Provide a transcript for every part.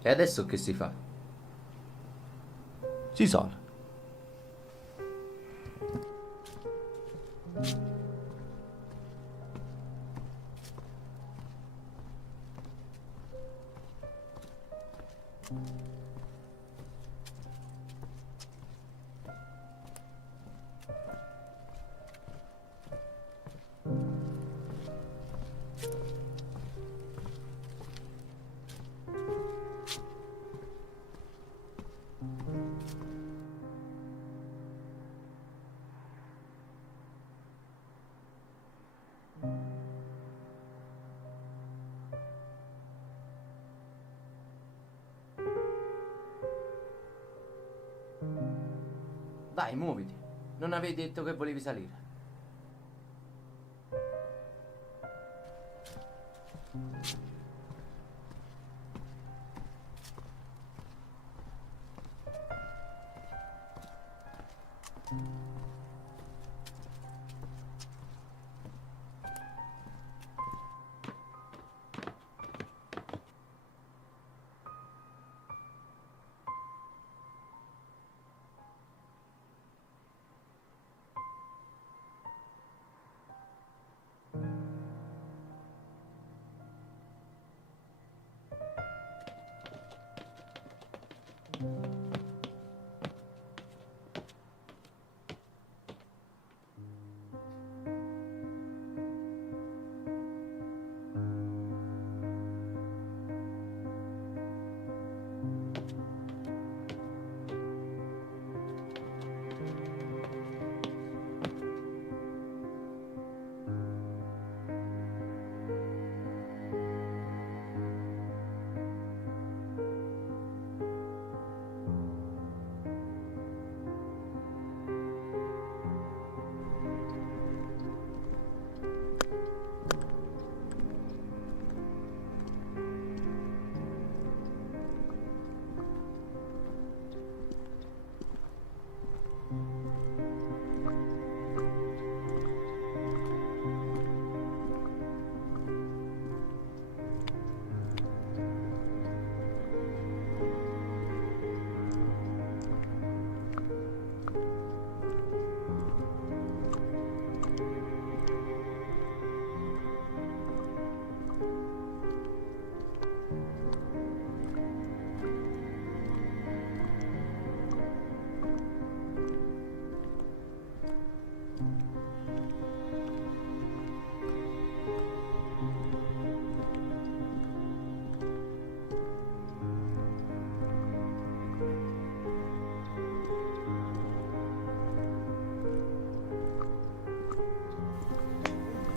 E adesso che si fa? Si sale. Dai, muoviti. Non avevi detto che volevi salire.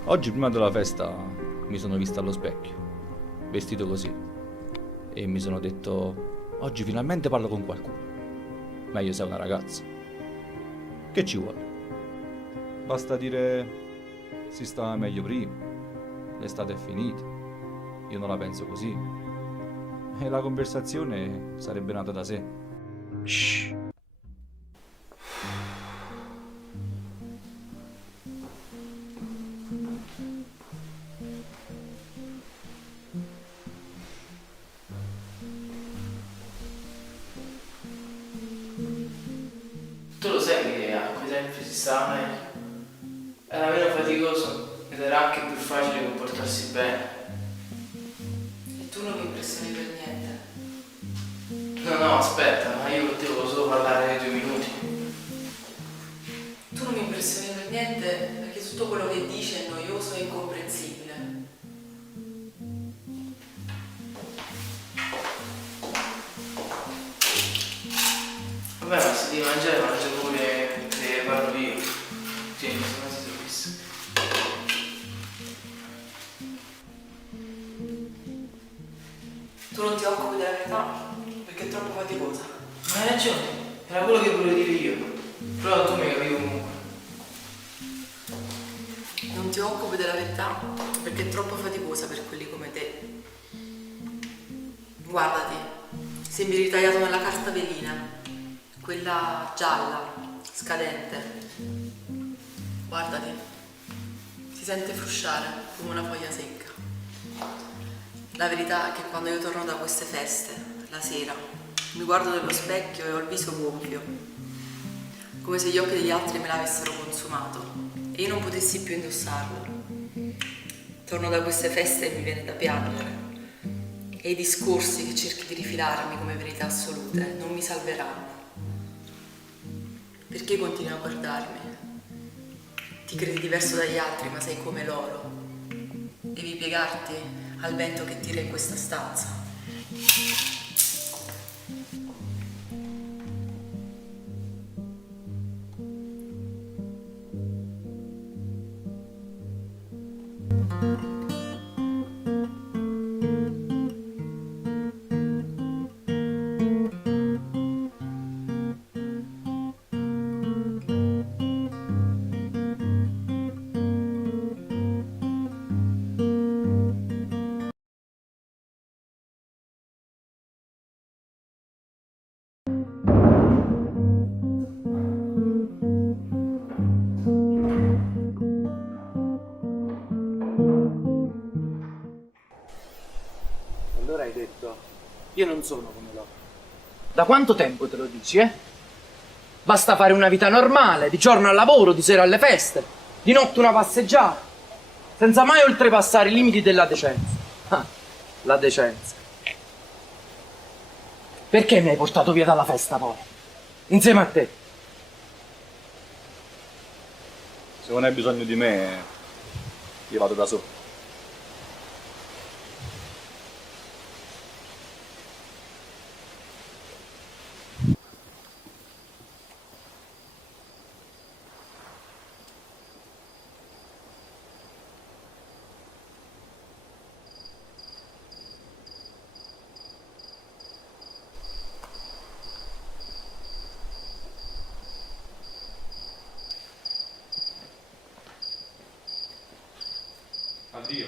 Oggi prima della festa mi sono visto allo specchio, vestito così, e mi sono detto, oggi finalmente parlo con qualcuno. Meglio se è una ragazza. Che ci vuole? Basta dire, si stava meglio prima, l'estate è finita, io non la penso così, e la conversazione sarebbe nata da sé. Shh. Tu lo sai che a quei tempi si stava meglio. Era meno faticoso ed era anche più facile comportarsi bene. E tu non mi impressioni per niente. No, no, aspetta, ma io devo solo parlare 2 minuti. Tu non mi impressioni per niente perché tutto quello che dici è noioso e incomprensibile. Vabbè, ma se devi mangiare, mangia pure mentre parlo io. Tieni, se no si servisse. Tu non ti occupi della verità perché è troppo faticosa. Ma hai ragione, era quello che volevo dire io. Però tu mi capivi comunque. Non ti occupi della verità perché è troppo faticosa per quelli come te. Guardati, sembri ritagliato nella carta velina, quella gialla, scadente. Guardati, si sente frusciare come una foglia secca. La verità è che quando io torno da queste feste, la sera. Mi guardo nello specchio e ho il viso gonfio, come se gli occhi degli altri me l'avessero consumato e io non potessi più indossarlo. Torno da queste feste e mi viene da piangere. E i discorsi che cerchi di rifilarmi come verità assolute non mi salveranno. Perché continui a guardarmi? Ti credi diverso dagli altri, ma sei come loro. Devi piegarti al vento che tira in questa stanza. Allora hai detto, io non sono come loro. Da quanto tempo te lo dici, eh? Basta fare una vita normale, di giorno al lavoro, di sera alle feste, di notte una passeggiata, senza mai oltrepassare i limiti della decenza. Ah, la decenza. Perché mi hai portato via dalla festa poi? Insieme a te? Se non hai bisogno di me, io vado da solo. Addio.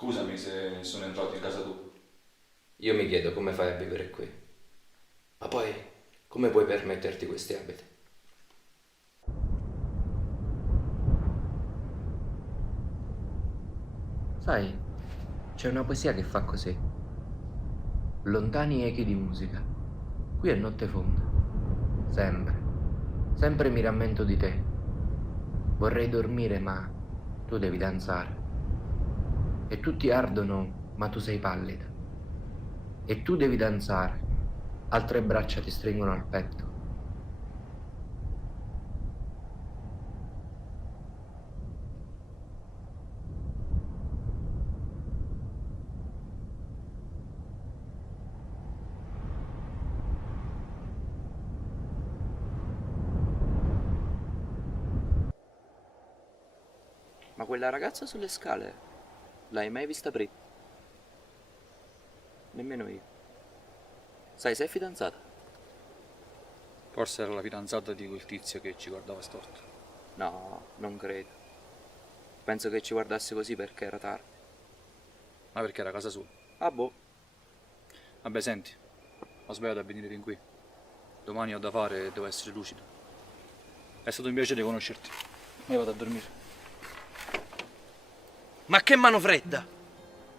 Scusami se sono entrato in casa tua. Io mi chiedo come fai a vivere qui. Ma poi, come puoi permetterti questi abiti? Sai, c'è una poesia che fa così. Lontani echi di musica. Qui è notte fonda. Sempre. Sempre mi rammento di te. Vorrei dormire, ma tu devi danzare. E tutti ardono, ma tu sei pallida. E tu devi danzare. Altre braccia ti stringono al petto. Ma quella ragazza sulle scale, l'hai mai vista prima? Nemmeno io. Sai, sei fidanzata? Forse era la fidanzata di quel tizio che ci guardava storto. No, non credo. Penso che ci guardasse così perché era tardi. Ma perché era a casa sua? Ah boh. Vabbè, senti, ho sbagliato a venire fin qui. Domani ho da fare e devo essere lucido. È stato un piacere conoscerti. Ma io vado a dormire. Ma che mano fredda!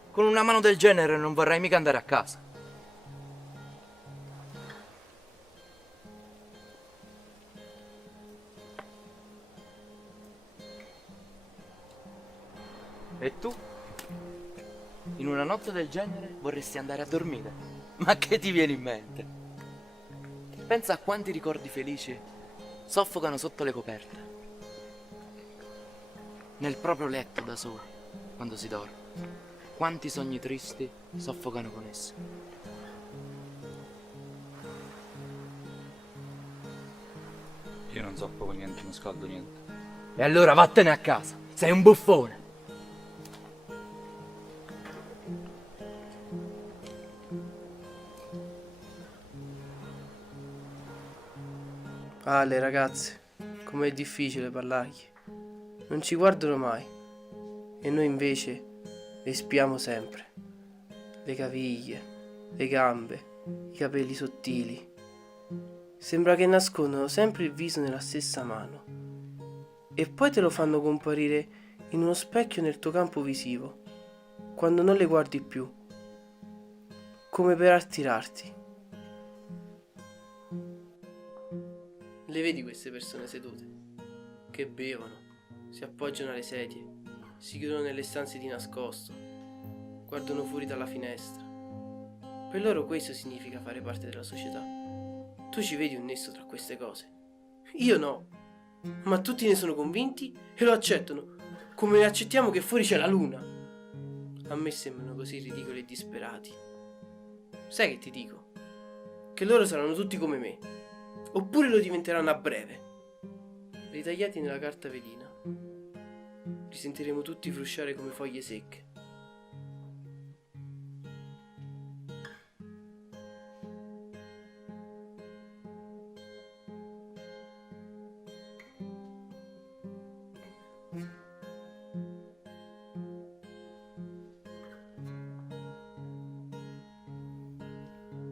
Con una mano del genere non vorrei mica andare a casa. E tu? In una notte del genere vorresti andare a dormire. Ma che ti viene in mente? Pensa a quanti ricordi felici soffocano sotto le coperte. Nel proprio letto da soli, quando si dorme. Quanti sogni tristi soffocano con essi. Io non soffocco niente, non scaldo niente. E allora vattene a casa, sei un buffone. Ah, le ragazze, com'è difficile parlargli. Non ci guardano mai. E noi invece le spiamo sempre. Le caviglie, le gambe, i capelli sottili. Sembra che nascondono sempre il viso nella stessa mano. E poi te lo fanno comparire in uno specchio nel tuo campo visivo, quando non le guardi più, come per attirarti. Le vedi queste persone sedute, che bevono, si appoggiano alle sedie, si chiudono nelle stanze di nascosto, guardano fuori dalla finestra. Per loro questo significa fare parte della società. Tu ci vedi un nesso tra queste cose? Io no, ma tutti ne sono convinti e lo accettano, come accettiamo che fuori c'è la luna. A me sembrano così ridicoli e disperati. Sai che ti dico? Che loro saranno tutti come me, oppure lo diventeranno a breve. Ritagliati nella carta velina, li sentiremo tutti frusciare come foglie secche.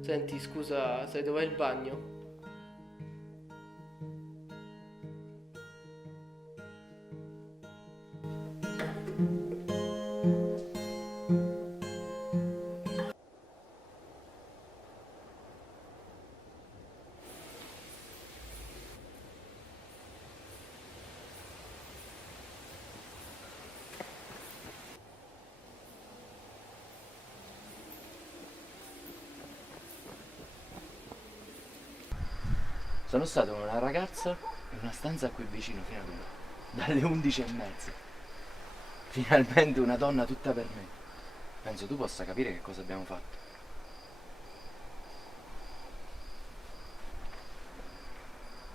Senti, scusa, sai dov'è il bagno? Sono stato con una ragazza in una stanza qui vicino fino ad ora, dalle 11:30. Finalmente una donna tutta per me. Penso tu possa capire che cosa abbiamo fatto.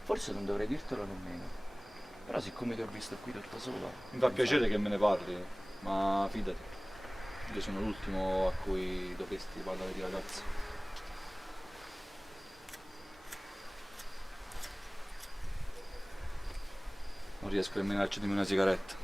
Forse non dovrei dirtelo nemmeno, però siccome ti ho visto qui tutto solo... Mi fa piacere che me ne parli, ma fidati, io sono l'ultimo a cui dovresti parlare di ragazze. Non riesco nemmeno a accendermi una sigaretta.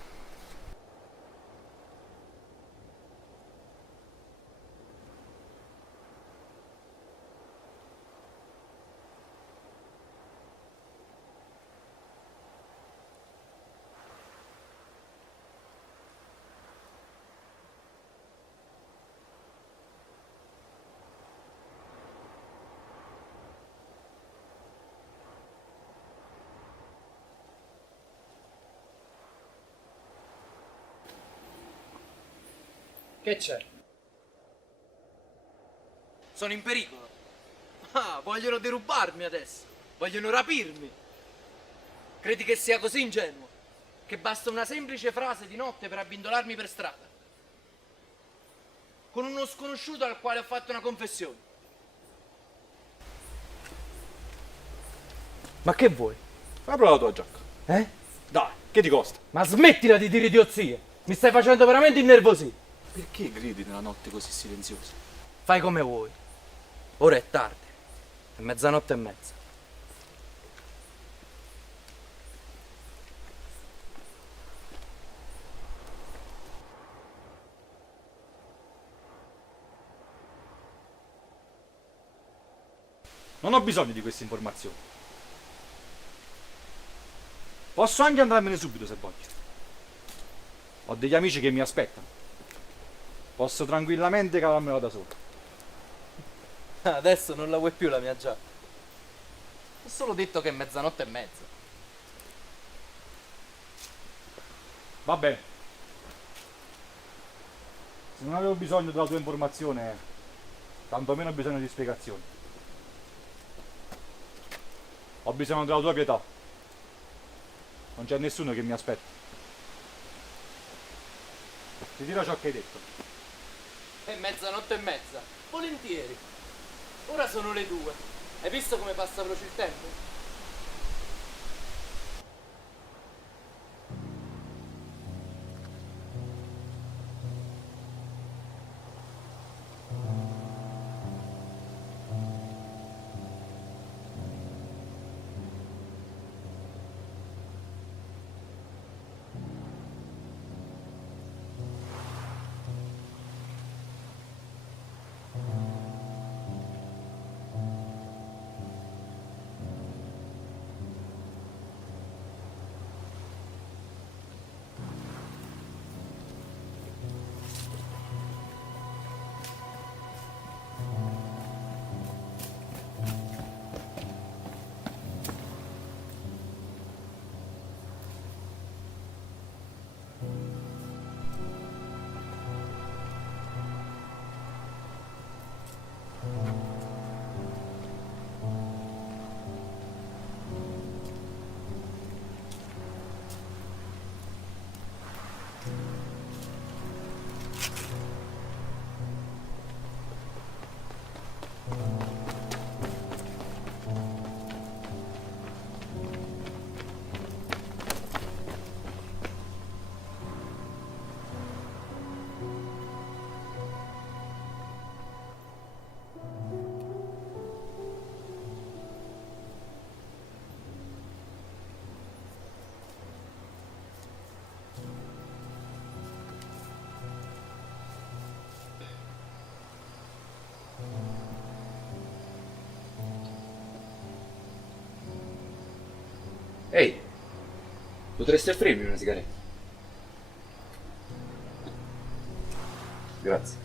Che c'è? Sono in pericolo. Ah, vogliono derubarmi adesso. Vogliono rapirmi. Credi che sia così ingenuo? Che basta una semplice frase di notte per abbindolarmi per strada? Con uno sconosciuto al quale ho fatto una confessione. Ma che vuoi? Fai prova la tua giacca. Eh? Dai, che ti costa? Ma smettila di dire idiozie! Mi stai facendo veramente innervosire. Perché gridi nella notte così silenziosa? Fai come vuoi. Ora è tardi. È 00:30. Non ho bisogno di queste informazioni. Posso anche andarmene subito se voglio. Ho degli amici che mi aspettano. Posso tranquillamente cavarmela da solo. Adesso non la vuoi più la mia giacca. Ho solo detto che è 00:30. Va bene. Se non avevo bisogno della tua informazione, tantomeno ho bisogno di spiegazioni. Ho bisogno della tua pietà. Non c'è nessuno che mi aspetta. Ti dirò ciò che hai detto. È mezzanotte e mezza. Volentieri. Ora sono le 2. Hai visto come passa veloce il tempo? Ehi, potresti offrirmi una sigaretta? Grazie.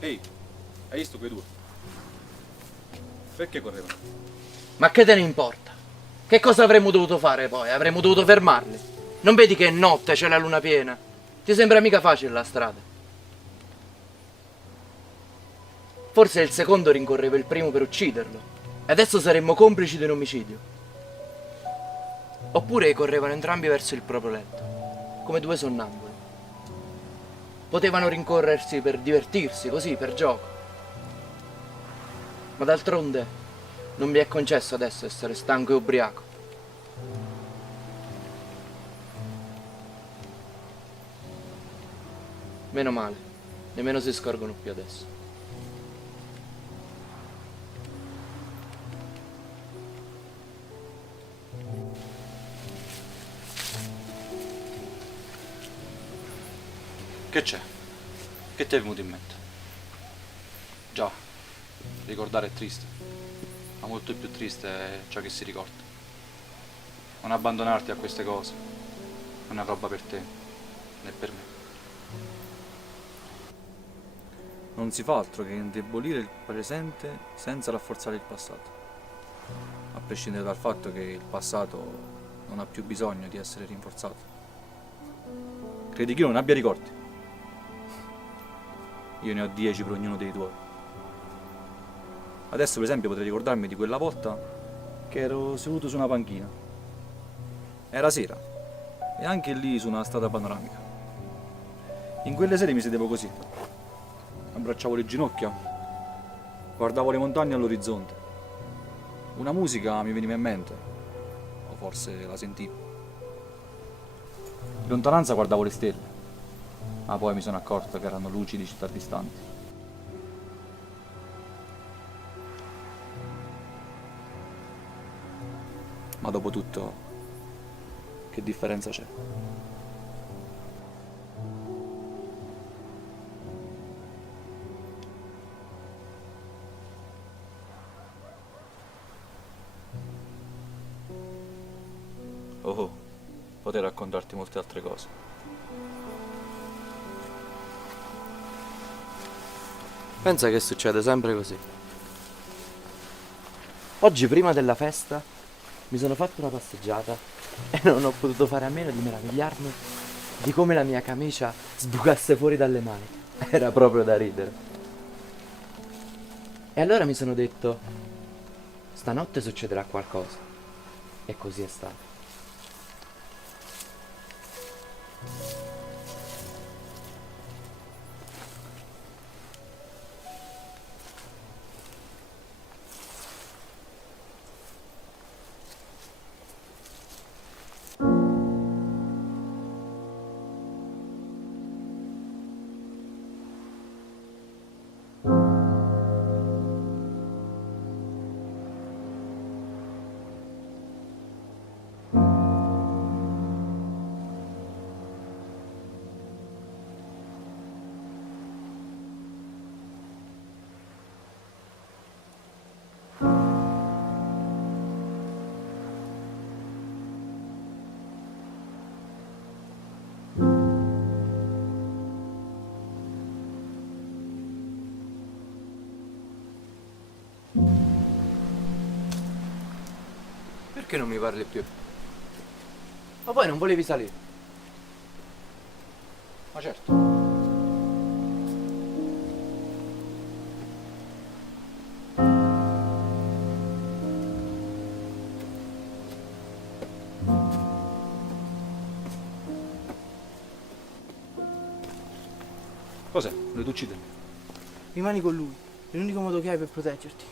Ehi, hai visto quei due? Perché correvano? Ma che te ne importa? Che cosa avremmo dovuto fare poi? Avremmo dovuto fermarli. Non vedi che è notte, c'è la luna piena? Ti sembra mica facile la strada? Forse il secondo rincorreva il primo per ucciderlo. E adesso saremmo complici di un omicidio. Oppure correvano entrambi verso il proprio letto, come due sonnambuli. Potevano rincorrersi per divertirsi, così, per gioco. Ma d'altronde non mi è concesso adesso essere stanco e ubriaco. Meno male, nemmeno si scorgono più adesso. Che c'è? Che ti è venuto in mente? Già, ricordare è triste, ma molto più triste è ciò che si ricorda. Non abbandonarti a queste cose, non è roba per te, né per me. Non si fa altro che indebolire il presente senza rafforzare il passato, a prescindere dal fatto che il passato non ha più bisogno di essere rinforzato. Credi che io non abbia ricordi? Io ne ho 10 per ognuno dei tuoi. Adesso per esempio potrei ricordarmi di quella volta che ero seduto su una panchina. Era sera e anche lì su una strada panoramica. In quelle sere mi sedevo così, abbracciavo le ginocchia, guardavo le montagne all'orizzonte. Una musica mi veniva in mente, o forse la sentivo. In lontananza guardavo le stelle, ma poi mi sono accorto che erano luci di città distanti. Ma dopo tutto, che differenza c'è? Oh, potrei raccontarti molte altre cose. Pensa che succede sempre così. Oggi prima della festa mi sono fatto una passeggiata e non ho potuto fare a meno di meravigliarmi di come la mia camicia sbucasse fuori dalle mani. Era proprio da ridere. E allora mi sono detto, stanotte succederà qualcosa. E così è stato. Perché non mi parli più? Ma poi non volevi salire? Ma certo. Cos'è? Vuoi tu uccidere? Rimani con lui, è l'unico modo che hai per proteggerti.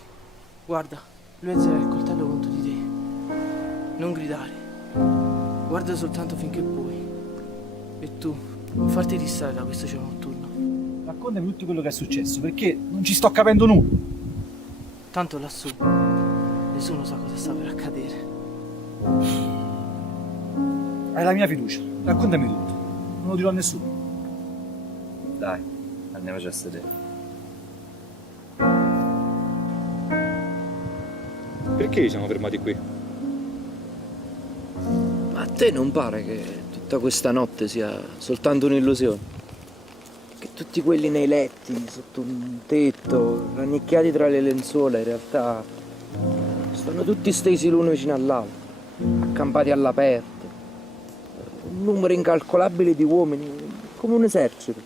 Guarda, lui alzerà il coltello contro di te. Non gridare. Guarda soltanto finché puoi. E tu, non farti distare da questo cielo notturno. Raccontami tutto quello che è successo, perché non ci sto capendo nulla. Tanto lassù, nessuno sa cosa sta per accadere. Hai la mia fiducia, raccontami tutto. Non lo dirò a nessuno. Dai, andiamoci a sedere. Perché ci siamo fermati qui? Ma a te non pare che tutta questa notte sia soltanto un'illusione? Che tutti quelli nei letti, sotto un tetto, rannicchiati tra le lenzuola, in realtà stanno tutti stesi l'uno vicino all'altro, accampati all'aperto. Un numero incalcolabile di uomini, come un esercito,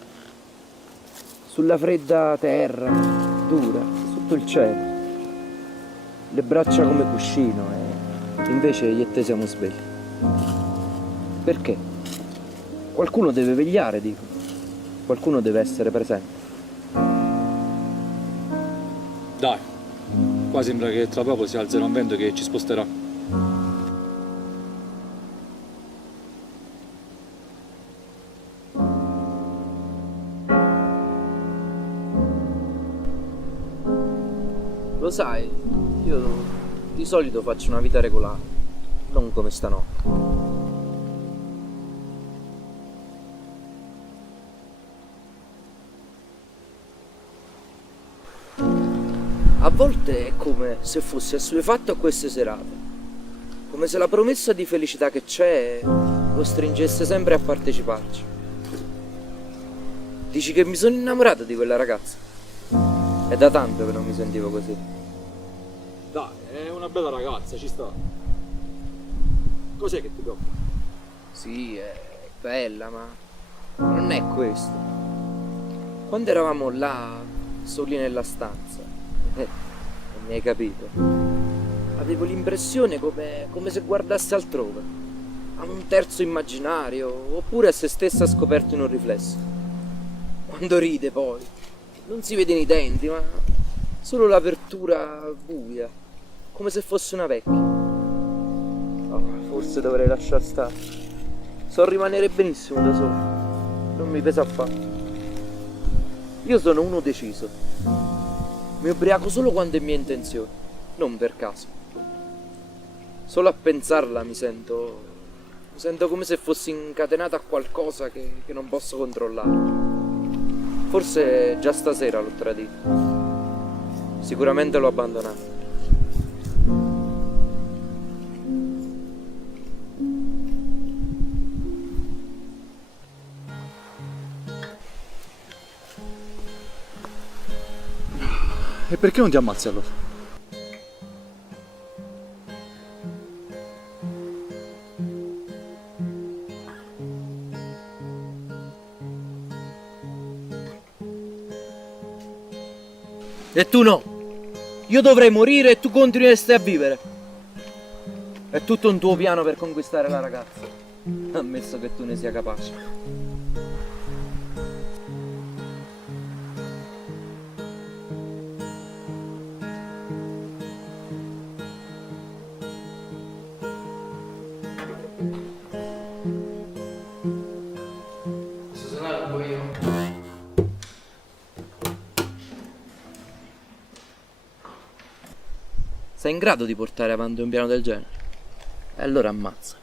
sulla fredda terra, dura, sotto il cielo. Le braccia come cuscino e invece io e te siamo svegli. Perché? Qualcuno deve vegliare, dico. Qualcuno deve essere presente. Dai, qua sembra che tra poco si alzerà un vento che ci sposterà. Lo sai, io di solito faccio una vita regolare, non come stanotte. A volte è come se fossi assuefatto a queste serate, come se la promessa di felicità che c'è lo stringesse sempre a parteciparci. Dici che mi sono innamorato di quella ragazza? È da tanto che non mi sentivo così. Dai, è una bella ragazza, ci sta. Cos'è che ti tocca? Sì, è bella, ma non è questo. Quando eravamo là, soli nella stanza, non mi hai capito? Avevo l'impressione come se guardasse altrove, a un terzo immaginario, oppure a se stessa scoperto in un riflesso. Quando ride poi, non si vede i denti, ma solo l'apertura buia, come se fosse una vecchia. Oh, forse dovrei lasciar stare. So rimanere benissimo da solo, non mi pesa affatto. Io sono uno deciso. Mi ubriaco solo quando è mia intenzione, non per caso. Solo a pensarla mi sento come se fossi incatenato a qualcosa che non posso controllare. Forse già stasera l'ho tradito. Sicuramente l'ho abbandonato. E perché non ti ammazzi allora? E tu no. Io dovrei morire e tu continueresti a vivere. È tutto un tuo piano per conquistare la ragazza. Ammesso che tu ne sia capace. Posso suonare un po' io? Sei in grado di portare avanti un piano del genere? E allora ammazza.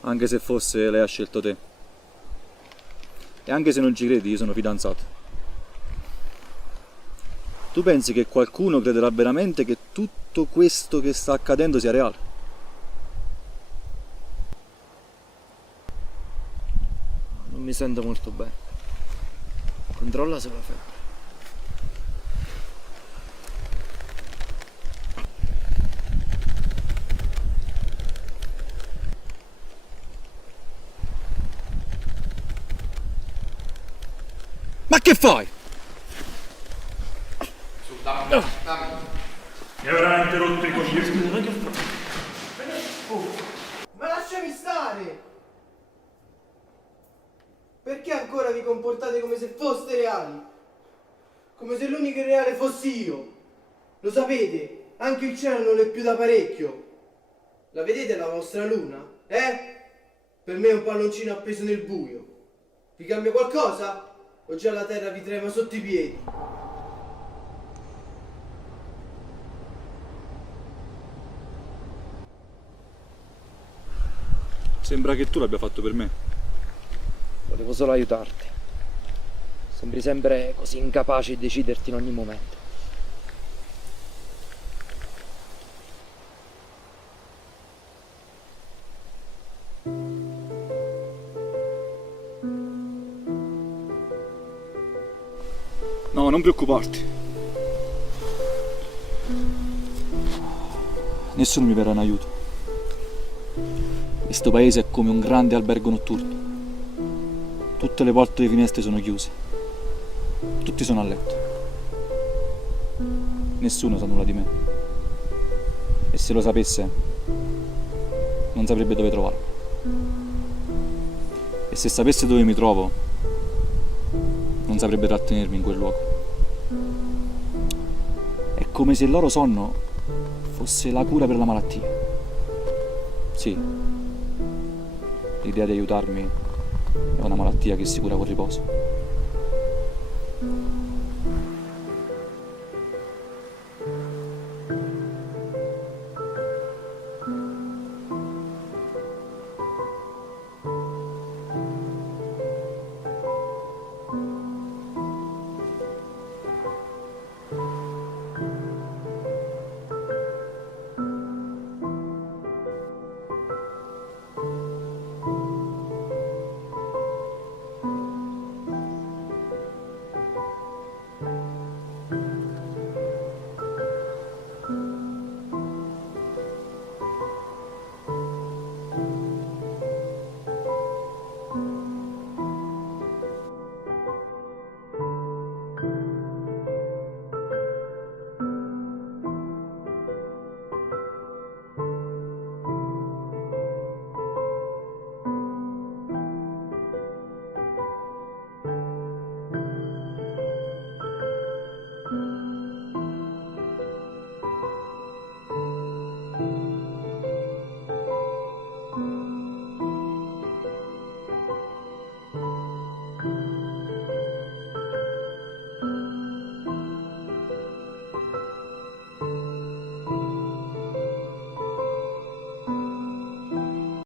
Anche se fosse, lei ha scelto te. E anche se non ci credi, io sono fidanzato. Tu pensi che qualcuno crederà veramente che tutto questo che sta accadendo sia reale? Non mi sento molto bene. Controlla se la febbre. Ma che fai? Mi hai veramente rotto i coglioni. Ma lasciami stare! Perché ancora vi comportate come se foste reali? Come se l'unico reale fossi io. Lo sapete, anche il cielo non è più da parecchio. La vedete la vostra luna? Per me è un palloncino appeso nel buio. Vi cambia qualcosa? O già la terra vi trema sotto i piedi? Sembra che tu l'abbia fatto per me. Volevo solo aiutarti. Sembri sempre così incapace di deciderti in ogni momento. No, non preoccuparti. Nessuno mi verrà in aiuto. Questo paese è come un grande albergo notturno. Tutte le porte e le finestre sono chiuse. Tutti sono a letto. Nessuno sa nulla di me. E se lo sapesse, non saprebbe dove trovarmi. E se sapesse dove mi trovo, non saprebbe trattenermi in quel luogo. È come se il loro sonno fosse la cura per la malattia. Sì, l'idea di aiutarmi è una malattia che si cura con riposo.